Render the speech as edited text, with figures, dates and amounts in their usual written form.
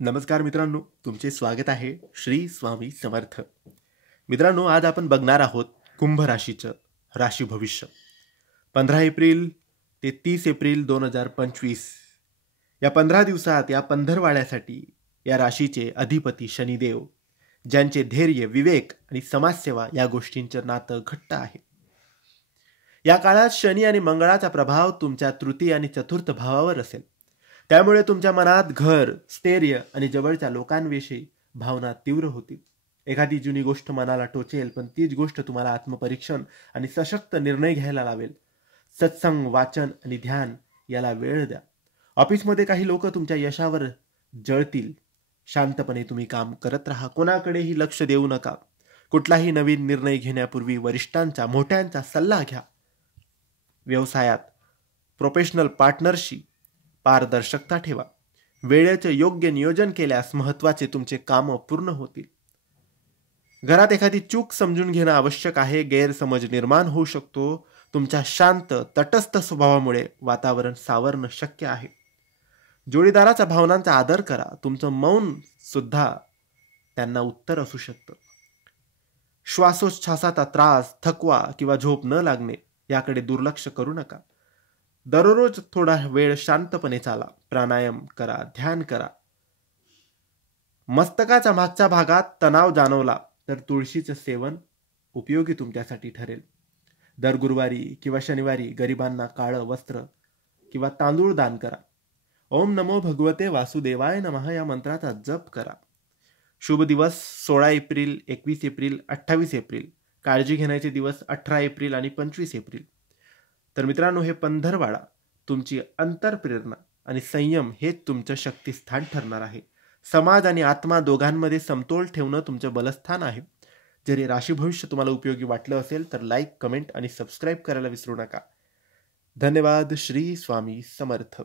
नमस्कार मित्रांनो, तुमचे स्वागत आहे श्री स्वामी समर्थ. मित्रांनो, आज आपण बघणार आहोत कुंभ राशीचं राशी भविष्य 15 एप्रिल ते 30 एप्रिल 2025 या 15 दिवसात या पंधरवाड्यासाठी या राशीचे अधिपती शनिदेव, ज्यांचे धैर्य, विवेक आणि समाजसेवा या गोष्टींचं नातं घट्ट आहे. या काळात शनी आणि मंगळाचा प्रभाव तुमच्या तृतीय आणि चतुर्थ भावावर असेल. त्यामुळे तुमच्या मनात घर, स्थैर्य आणि जवळच्या लोकांविषयी भावना तीव्र होतील. एखादी जुनी गोष्ट मनाला टोचेल, पण तीच गोष्ट तुम्हाला आत्मपरीक्षण आणि सशक्त निर्णय घ्यायला लावेल. सत्संग, वाचन आणि ध्यान याला वेळ द्या. ऑफिसमध्ये काही लोक तुमच्या यशावर जळतील. शांतपणे तुम्ही काम करत राहा. कोणाकडेही लक्ष देऊ नका. कुठलाही नवीन निर्णय घेण्यापूर्वी वरिष्ठांचा, मोठ्यांचा सल्ला घ्या. व्यवसायात प्रोफेशनल पार्टनरशी पारदर्शकता ठेवा. वेळेचे योग्य नियोजन केल्यास महत्त्वाचे तुमचे काम पूर्ण होतील. घरात एखादी चूक समजून घेणं आवश्यक आहे. गैरसमज निर्माण होऊ शकतो. तुमच्या शांत, तटस्थ स्वभावामुळे वातावरण सावरणं शक्य आहे. जोडीदाराच्या भावनांचा आदर करा. तुमचं मौन सुद्धा त्यांना उत्तर असू शकतं. श्वासोच्छ्वासाचा त्रास, थकवा किंवा झोप न लागणे याकडे दुर्लक्ष करू नका. दररोज थोडा वेळ शांतपणे चाला, प्राणायाम करा, ध्यान करा. मस्तकाच्या मागच्या भागात तणाव जाणवला तर तुळशीचं सेवन उपयोगी तुमच्यासाठी ठरेल. दर गुरुवारी किंवा शनिवारी गरिबांना काळं वस्त्र किंवा तांदूळ दान करा. ओम नमो भगवते वासुदेवाय नमः या मंत्राचा जप करा. शुभ दिवस 16 एप्रिल, 21 एप्रिल, 28 एप्रिल. काळजी घेण्याचे दिवस 18 एप्रिल आणि 25 एप्रिल. तर मित्रांनो, हे पंधरवाडा तुमची अंतरप्रेरणा आणि संयम हेच तुमचं शक्तिस्थान ठरणार आहे. समाज आणि आत्मा दोघांमध्ये समतोल ठेवणं तुमचं बलस्थान आहे. जर हे राशी भविष्य तुम्हाला उपयोगी वाटलं असेल तर लाईक, कमेंट आणि सबस्क्राईब करायला विसरू नका. धन्यवाद. श्री स्वामी समर्थ.